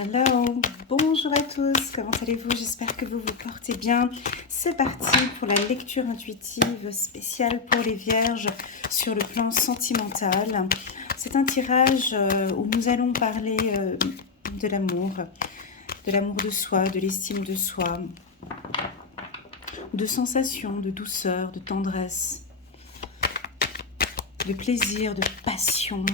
Hello, bonjour à tous, comment allez-vous? J'espère que vous vous portez bien. C'est parti pour la lecture intuitive spéciale pour les vierges sur le plan sentimental. C'est un tirage où nous allons parler de l'amour de soi, de l'estime de soi, de sensations, de douceur, de tendresse, de plaisir, de passion.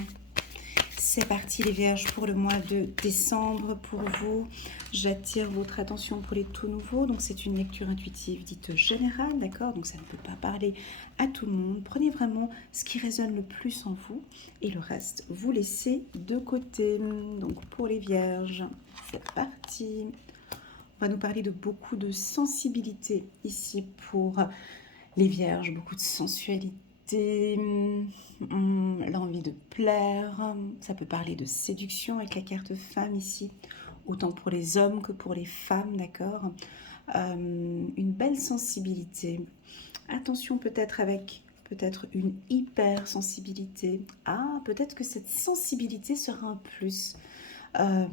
C'est parti les vierges pour le mois de décembre. Pour vous, j'attire votre attention pour les tout nouveaux. Donc c'est une lecture intuitive dite générale, d'accord? Donc ça ne peut pas parler à tout le monde. Prenez vraiment ce qui résonne le plus en vous et le reste, vous laissez de côté. Donc pour les vierges, c'est parti. On va nous parler de beaucoup de sensibilité ici pour les vierges, beaucoup de sensualité. L'envie de plaire, ça peut parler de séduction avec la carte femme ici, autant pour les hommes que pour les femmes, d'accord. Une belle sensibilité. Attention peut-être avec une hypersensibilité. Ah, peut-être que cette sensibilité sera un plus. En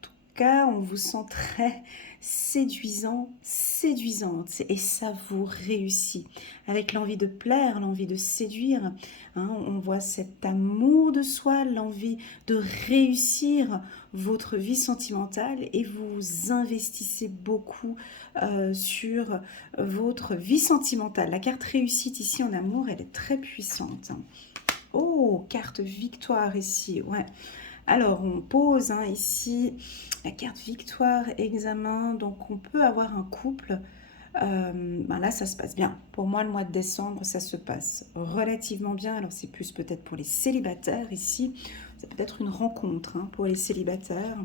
tout cas, on vous sent très séduisant, séduisante, et ça vous réussit. Avec l'envie de plaire, l'envie de séduire, hein, on voit cet amour de soi, l'envie de réussir votre vie sentimentale, et vous investissez beaucoup sur votre vie sentimentale. La carte réussite ici en amour, elle est très puissante. Oh, carte victoire ici, ouais. Alors, on pose ici la carte victoire, examen. Donc, on peut avoir un couple. Là, ça se passe bien. Pour moi, le mois de décembre, ça se passe relativement bien. Alors, c'est plus peut-être pour les célibataires ici. C'est peut-être une rencontre pour les célibataires.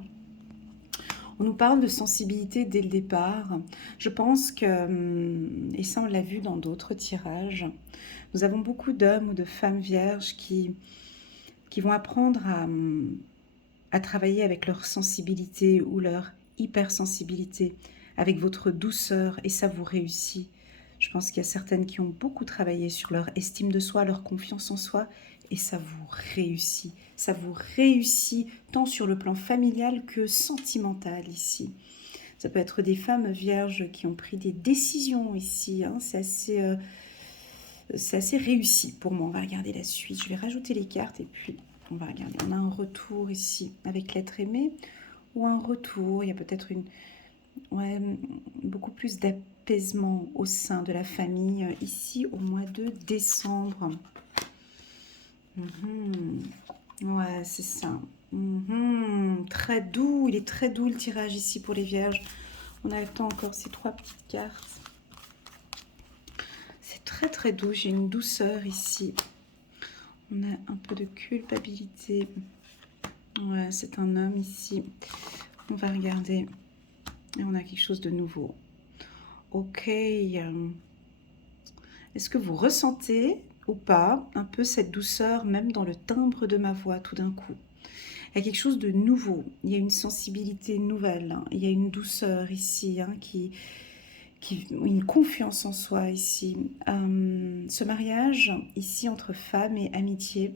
On nous parle de sensibilité dès le départ. Je pense que, et ça on l'a vu dans d'autres tirages, nous avons beaucoup d'hommes ou de femmes vierges qui vont apprendre à travailler avec leur sensibilité ou leur hypersensibilité, avec votre douceur, et ça vous réussit. Je pense qu'il y a certaines qui ont beaucoup travaillé sur leur estime de soi, leur confiance en soi, et ça vous réussit. Ça vous réussit tant sur le plan familial que sentimental ici. Ça peut être des femmes vierges qui ont pris des décisions ici. C'est assez réussi pour moi. On va regarder la suite. Je vais rajouter les cartes et puis on va regarder. On a un retour ici avec l'être aimé ou un retour. Il y a peut-être beaucoup plus d'apaisement au sein de la famille ici au mois de décembre. Ouais, c'est ça. Très doux. Il est très doux le tirage ici pour les vierges. On attend encore ces 3 petites cartes. C'est très très doux. J'ai une douceur ici. On a un peu de culpabilité. Ouais, c'est un homme ici. On va regarder. Et on a quelque chose de nouveau. Ok. Est-ce que vous ressentez ou pas un peu cette douceur, même dans le timbre de ma voix tout d'un coup? Il y a quelque chose de nouveau. Il y a une sensibilité nouvelle. Il y a une douceur ici une confiance en soi ici. Ce mariage ici entre femmes et amitié,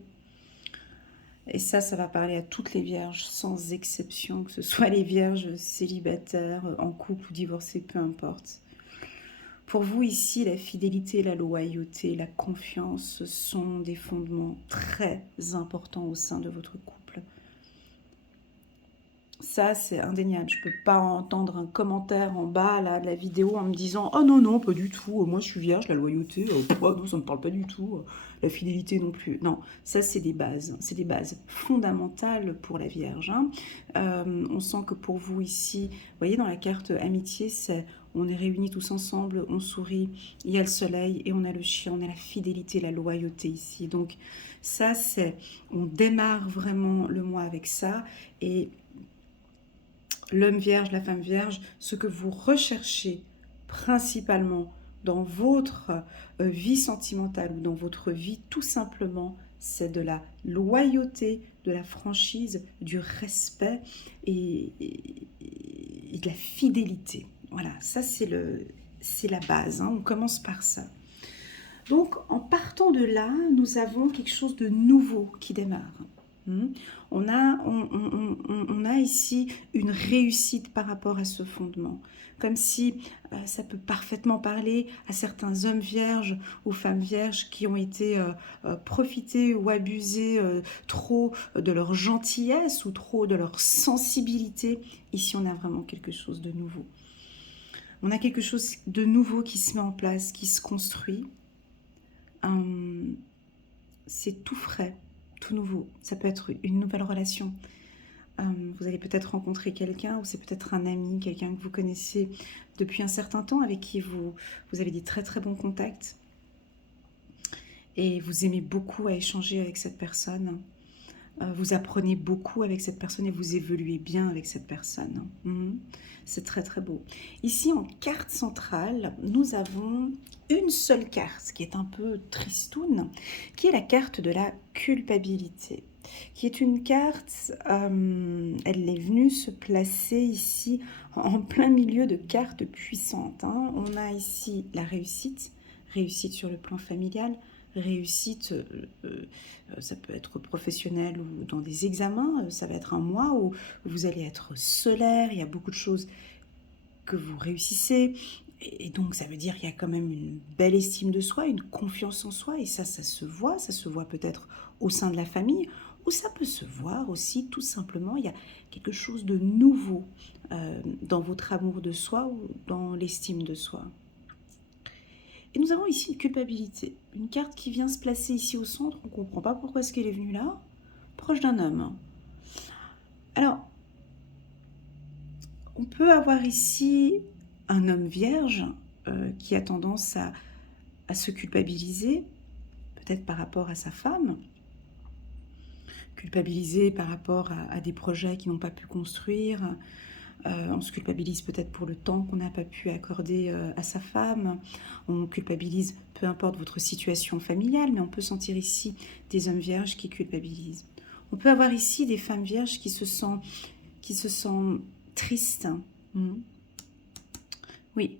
et ça va parler à toutes les vierges sans exception, que ce soit les vierges célibataires, en couple ou divorcées, peu importe. Pour vous ici, la fidélité, la loyauté, la confiance sont des fondements très importants au sein de votre couple. Ça, c'est indéniable. Je ne peux pas entendre un commentaire en bas là, de la vidéo en me disant « Oh non, non, pas du tout, moi je suis vierge, la loyauté, oh non, ça ne me parle pas du tout, la fidélité non plus. » Non, ça c'est des bases fondamentales pour la vierge. On sent que pour vous ici, vous voyez dans la carte amitié, on est réunis tous ensemble, on sourit, il y a le soleil et on a le chien, on a la fidélité, la loyauté ici. Donc ça, on démarre vraiment le mois avec ça. Et l'homme vierge, la femme vierge, ce que vous recherchez principalement dans votre vie sentimentale ou dans votre vie tout simplement, c'est de la loyauté, de la franchise, du respect et de la fidélité. Voilà, ça c'est la base, on commence par ça. Donc en partant de là, nous avons quelque chose de nouveau qui démarre. On a ici une réussite par rapport à ce fondement. Comme si ça peut parfaitement parler à certains hommes vierges ou femmes vierges qui ont été profités ou abusés trop de leur gentillesse ou trop de leur sensibilité. Ici, on a vraiment quelque chose de nouveau. On a quelque chose de nouveau qui se met en place, qui se construit. C'est tout frais, tout nouveau. Ça peut être une nouvelle relation. Vous allez peut-être rencontrer quelqu'un, ou c'est peut-être un ami, quelqu'un que vous connaissez depuis un certain temps, avec qui vous avez des très très bons contacts. Et vous aimez beaucoup à échanger avec cette personne. Vous apprenez beaucoup avec cette personne et vous évoluez bien avec cette personne. C'est très très beau. Ici, en carte centrale, nous avons une seule carte qui est un peu tristoune, qui est la carte de la culpabilité, qui est une carte, elle est venue se placer ici en plein milieu de cartes puissantes. On a ici la réussite, réussite sur le plan familial, réussite, ça peut être professionnel ou dans des examens, ça va être un mois où vous allez être solaire, il y a beaucoup de choses que vous réussissez, et donc ça veut dire qu'il y a quand même une belle estime de soi, une confiance en soi, et ça se voit peut-être au sein de la famille, ou ça peut se voir aussi tout simplement, il y a quelque chose de nouveau dans votre amour de soi ou dans l'estime de soi. Et nous avons ici une culpabilité, une carte qui vient se placer ici au centre, on ne comprend pas pourquoi est-ce qu'elle est venue là, proche d'un homme. Alors, on peut avoir ici un homme vierge qui a tendance à se culpabiliser, peut-être par rapport à sa femme, culpabiliser par rapport à des projets qu'ils n'ont pas pu construire. On se culpabilise peut-être pour le temps qu'on n'a pas pu accorder à sa femme. On culpabilise, peu importe votre situation familiale, mais on peut sentir ici des hommes vierges qui culpabilisent. On peut avoir ici des femmes vierges qui se sentent tristes. Oui,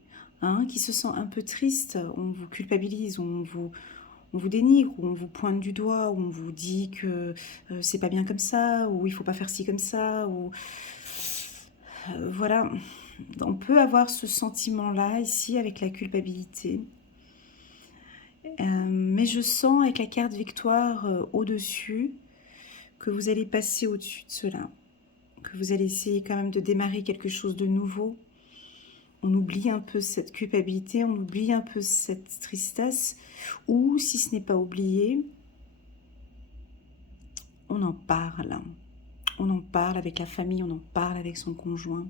qui se sentent un peu tristes. On vous culpabilise, on vous dénigre, ou on vous pointe du doigt, ou on vous dit que c'est pas bien comme ça, ou il faut pas faire ci comme ça, ou voilà, on peut avoir ce sentiment-là ici avec la culpabilité. Mais je sens avec la carte victoire au-dessus que vous allez passer au-dessus de cela, que vous allez essayer quand même de démarrer quelque chose de nouveau. On oublie un peu cette culpabilité, on oublie un peu cette tristesse, ou si ce n'est pas oublié, on en parle. On en parle avec la famille, on en parle avec son conjoint.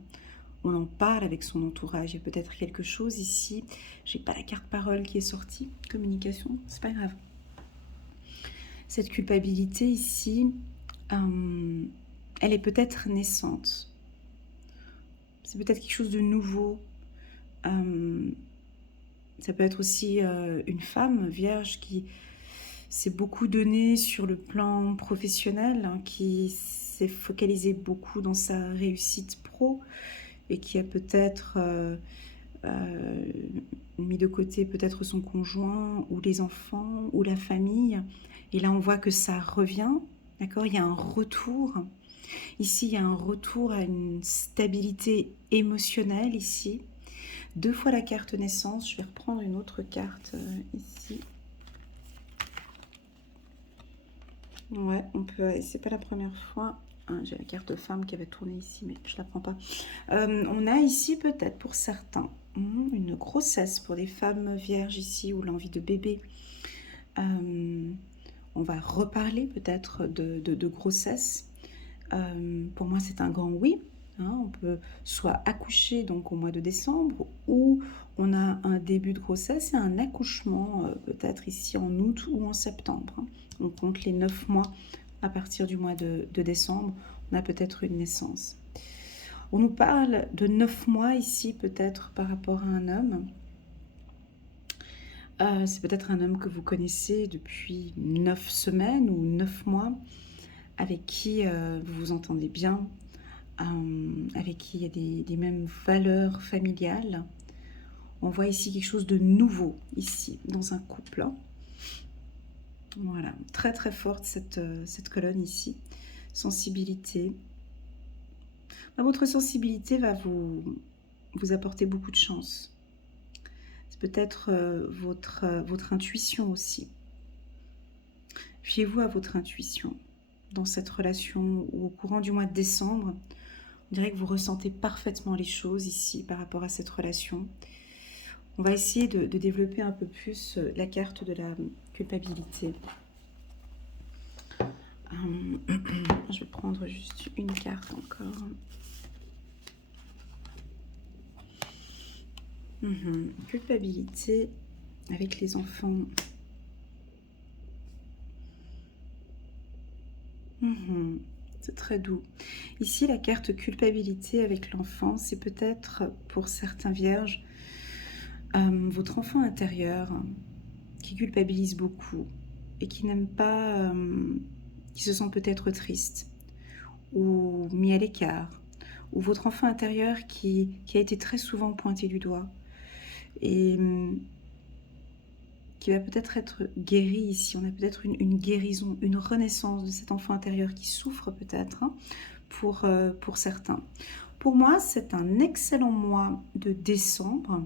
On en parle avec son entourage. Il y a peut-être quelque chose ici. J'ai pas la carte parole qui est sortie. Communication, c'est pas grave. Cette culpabilité ici, elle est peut-être naissante. C'est peut-être quelque chose de nouveau. Ça peut être aussi une femme vierge qui s'est beaucoup donnée sur le plan professionnel, qui s'est focalisée beaucoup dans sa réussite pro, et qui a peut-être mis de côté peut-être son conjoint ou les enfants ou la famille. Et là, on voit que ça revient, d'accord? Il y a un retour. Ici, il y a un retour à une stabilité émotionnelle ici. 2 fois la carte naissance. Je vais reprendre une autre carte ici. Ouais, on peut. C'est pas la première fois. J'ai la carte femme qui avait tourné ici, mais je la prends pas. On a ici peut-être pour certains une grossesse pour les femmes vierges ici, ou l'envie de bébé. On va reparler peut-être de grossesse. Pour moi, c'est un grand oui. On peut soit accoucher donc au mois de décembre, ou on a un début de grossesse et un accouchement peut-être ici en août ou en septembre. On compte les 9 mois à partir du mois de décembre. On a peut-être une naissance. On nous parle de 9 mois ici peut-être par rapport à un homme. C'est peut-être un homme que vous connaissez depuis 9 semaines ou 9 mois, avec qui vous vous entendez bien, avec qui il y a des mêmes valeurs familiales. On voit ici quelque chose de nouveau, ici, dans un couple. Voilà, très très forte cette colonne ici. Sensibilité, Votre sensibilité va vous apporter beaucoup de chance. C'est peut-être votre intuition aussi. Fiez-vous à votre intuition dans cette relation ou au courant du mois de décembre. On dirait que vous ressentez parfaitement les choses ici par rapport à cette relation. On va essayer de développer un peu plus la carte de la culpabilité. Je vais prendre juste une carte encore. Culpabilité avec les enfants. C'est très doux. Ici, la carte culpabilité avec l'enfant, c'est peut-être pour certains vierges, votre enfant intérieur qui culpabilise beaucoup et qui n'aime pas, qui se sent peut-être triste ou mis à l'écart, ou votre enfant intérieur qui a été très souvent pointé du doigt et qui va peut-être être guéri ici. On a peut-être une guérison, une renaissance de cet enfant intérieur qui souffre peut-être pour certains. Pour moi, c'est un excellent mois de décembre.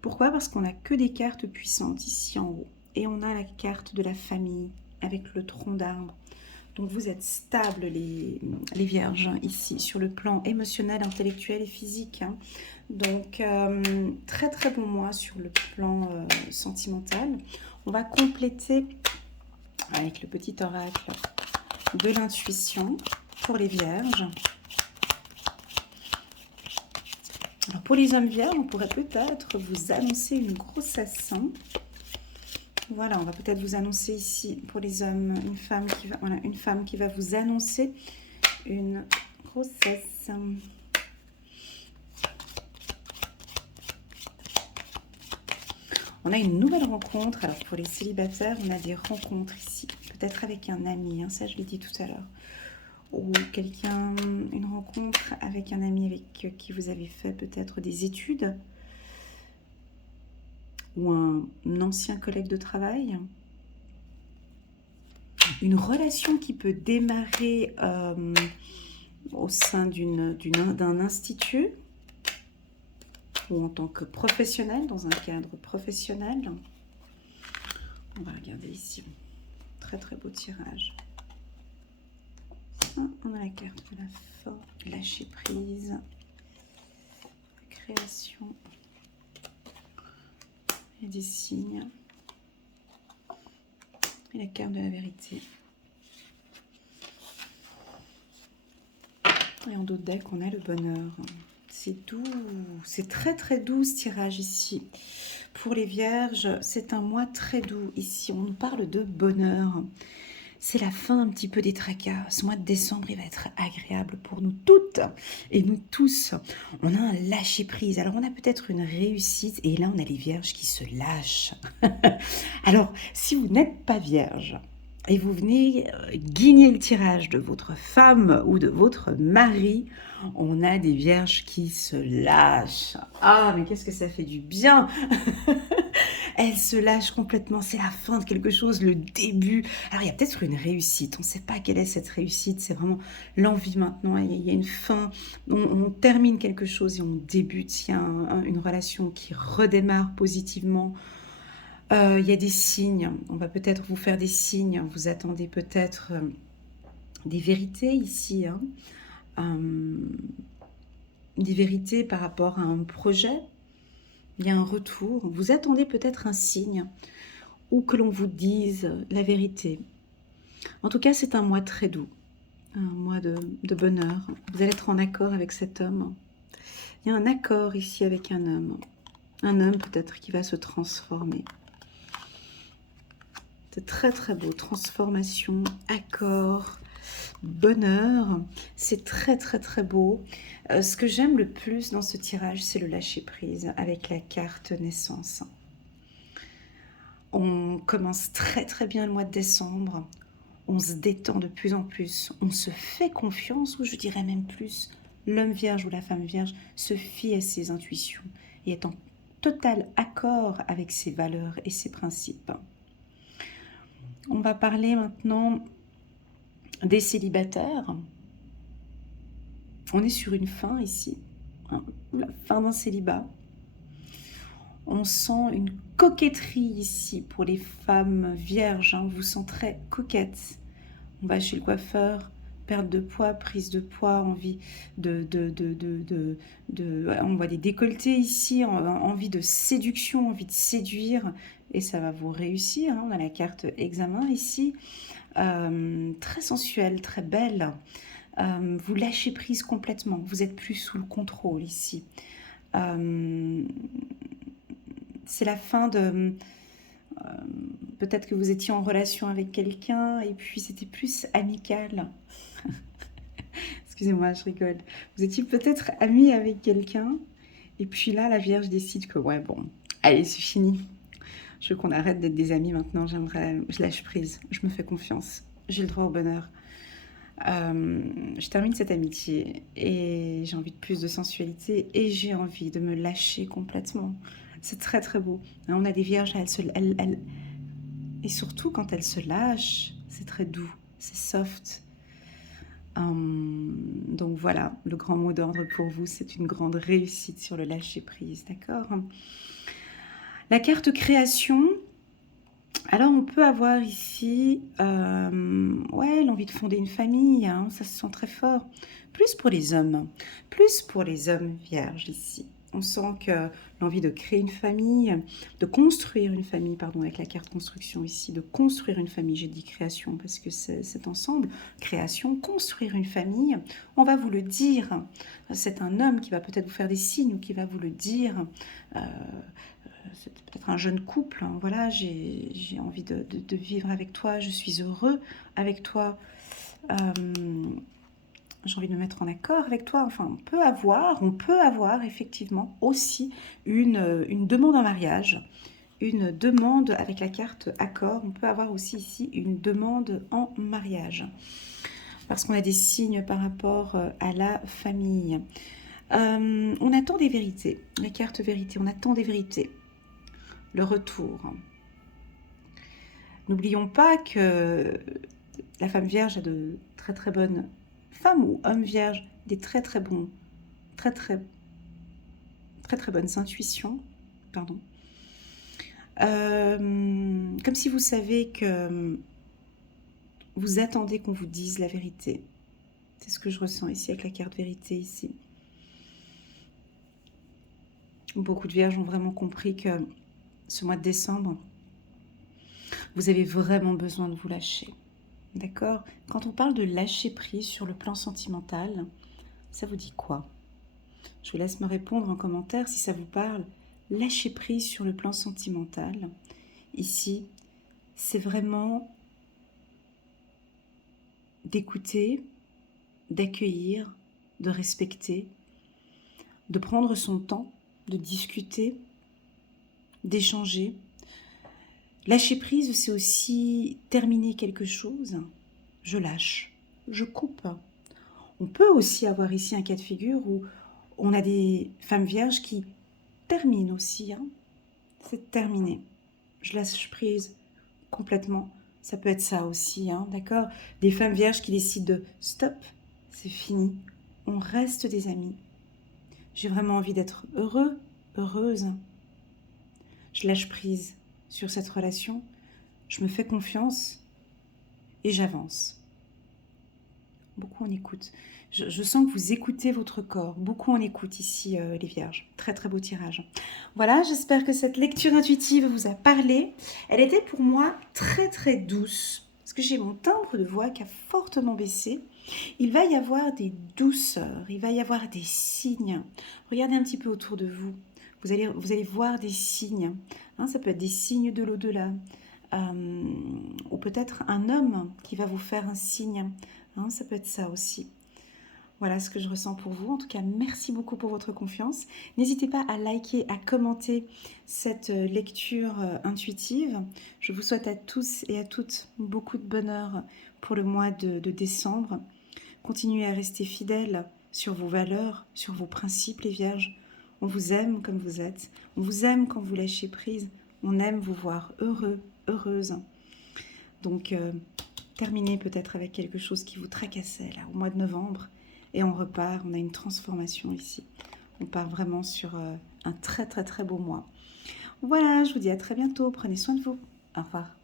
Pourquoi? Parce qu'on n'a que des cartes puissantes ici en haut. Et on a la carte de la famille avec le tronc d'arbre. Donc vous êtes stables les vierges ici sur le plan émotionnel, intellectuel et physique. Donc très très bon mois sur le plan sentimental. On va compléter avec le petit oracle de l'intuition pour les vierges. Alors pour les hommes vierges, on pourrait peut-être vous annoncer une grossesse. Voilà, on va peut-être vous annoncer ici pour les hommes une femme qui va vous annoncer une grossesse. On a une nouvelle rencontre. Alors pour les célibataires, on a des rencontres ici, peut-être avec un ami, ça je l'ai dit tout à l'heure, ou quelqu'un, une rencontre avec un ami avec qui vous avez fait peut-être des études, ou un ancien collègue de travail. Une relation qui peut démarrer au sein d'un institut ou en tant que professionnel, dans un cadre professionnel. On va regarder ici. Très très beau tirage. On a la carte de la fin, lâcher prise, création. Il y a des signes. Et la carte de la vérité. Et en dos de deck, on a le bonheur. C'est doux, c'est très très doux ce tirage ici. Pour les vierges, c'est un mois très doux ici. On nous parle de bonheur. C'est la fin un petit peu des tracas. Ce mois de décembre, il va être agréable pour nous toutes et nous tous. On a un lâcher-prise. Alors, on a peut-être une réussite. Et là, on a les vierges qui se lâchent. Alors, si vous n'êtes pas vierge et vous venez guigner le tirage de votre femme ou de votre mari, on a des vierges qui se lâchent. Ah, mais qu'est-ce que ça fait du bien. Elle se lâche complètement, c'est la fin de quelque chose, le début. Alors il y a peut-être une réussite, on ne sait pas quelle est cette réussite, c'est vraiment l'envie maintenant, il y a une fin, on termine quelque chose et on débute, il y a une relation qui redémarre positivement. Il y a des signes, on va peut-être vous faire des signes, vous attendez peut-être des vérités ici, des vérités par rapport à un projet. Il y a un retour, vous attendez peut-être un signe ou que l'on vous dise la vérité. En tout cas, c'est un mois très doux, un mois de bonheur. Vous allez être en accord avec cet homme. Il y a un accord ici avec un homme peut-être qui va se transformer. C'est très très beau, transformation, accord, bonheur, c'est très très très beau. Ce que j'aime le plus dans ce tirage, c'est le lâcher prise avec la carte naissance. On commence très très bien le mois de décembre, on se détend de plus en plus, on se fait confiance, ou je dirais même plus, l'homme vierge ou la femme vierge se fie à ses intuitions et est en total accord avec ses valeurs et ses principes. On va parler maintenant des célibataires. On est sur une fin ici, hein, la fin d'un célibat. On sent une coquetterie ici pour les femmes vierges, hein, on vous sent très coquette. On va chez le coiffeur, perte de poids, prise de poids, envie on voit des décolletés ici, envie de séduction, envie de séduire, et ça va vous réussir, hein. On a la carte examen ici, très sensuelle, très belle. Vous lâchez prise complètement, vous êtes plus sous le contrôle ici. C'est la fin de... peut-être que vous étiez en relation avec quelqu'un et puis c'était plus amical. Excusez-moi, je rigole. Vous étiez peut-être ami avec quelqu'un et puis là, la Vierge décide que ouais, bon, allez, c'est fini. Je veux qu'on arrête d'être des amis maintenant. Je lâche prise. Je me fais confiance. J'ai le droit au bonheur. Je termine cette amitié et j'ai envie de plus de sensualité et j'ai envie de me lâcher complètement. C'est très très beau. On a des vierges, et surtout quand elles se lâchent, c'est très doux, c'est soft. Donc voilà, le grand mot d'ordre pour vous, c'est une grande réussite sur le lâcher prise, d'accord? La carte création. Alors, on peut avoir ici, ouais, l'envie de fonder une famille, hein, ça se sent très fort. Plus pour les hommes vierges ici. On sent que l'envie de créer une famille, de construire une famille, pardon, avec la carte construction ici, de construire une famille, j'ai dit création parce que c'est ensemble, création, construire une famille, on va vous le dire. C'est un homme qui va peut-être vous faire des signes ou qui va vous le dire. C'est peut-être un jeune couple, hein, voilà, j'ai envie de vivre avec toi, je suis heureux avec toi, j'ai envie de me mettre en accord avec toi. Enfin, on peut avoir effectivement aussi une demande en mariage, une demande avec la carte accord, on peut avoir aussi ici une demande en mariage, parce qu'on a des signes par rapport à la famille. On attend des vérités, la carte vérité, on attend des vérités. Le retour. N'oublions pas que la femme vierge a de très très bonnes femmes ou hommes vierges, des très très bons, très bonnes intuitions, pardon. Comme si vous savez que vous attendez qu'on vous dise la vérité. C'est ce que je ressens ici avec la carte vérité ici. Beaucoup de vierges ont vraiment compris que ce mois de décembre, vous avez vraiment besoin de vous lâcher. D'accord? Quand on parle de lâcher prise sur le plan sentimental, ça vous dit quoi? Je vous laisse me répondre en commentaire si ça vous parle. Lâcher prise sur le plan sentimental, ici, c'est vraiment d'écouter, d'accueillir, de respecter, de prendre son temps, de discuter, d'échanger. Lâcher prise, c'est aussi terminer quelque chose. Je lâche, je coupe. On peut aussi avoir ici un cas de figure où on a des femmes vierges qui terminent aussi. Hein. C'est terminé. Je lâche prise complètement. Ça peut être ça aussi, hein, d'accord? Des femmes vierges qui décident de stop, c'est fini. On reste des amis. J'ai vraiment envie d'être heureux, heureuse. Je lâche prise sur cette relation. Je me fais confiance et j'avance. Beaucoup en écoute. Je sens que vous écoutez votre corps. Beaucoup en écoute ici, les vierges. Très très beau tirage. Voilà, j'espère que cette lecture intuitive vous a parlé. Elle était pour moi très très douce. Parce que j'ai mon timbre de voix qui a fortement baissé. Il va y avoir des douceurs. Il va y avoir des signes. Regardez un petit peu autour de vous. Vous allez voir des signes. Hein, ça peut être des signes de l'au-delà. Ou peut-être un homme qui va vous faire un signe. Hein, ça peut être ça aussi. Voilà ce que je ressens pour vous. En tout cas, merci beaucoup pour votre confiance. N'hésitez pas à liker, à commenter cette lecture intuitive. Je vous souhaite à tous et à toutes beaucoup de bonheur pour le mois de décembre. Continuez à rester fidèles sur vos valeurs, sur vos principes, les vierges. On vous aime comme vous êtes. On vous aime quand vous lâchez prise. On aime vous voir heureux, heureuse. Donc, terminez peut-être avec quelque chose qui vous tracassait là au mois de novembre. et on repart, on a une transformation ici. On part vraiment sur un très très très beau mois. Voilà, je vous dis à très bientôt, prenez soin de vous. Au revoir.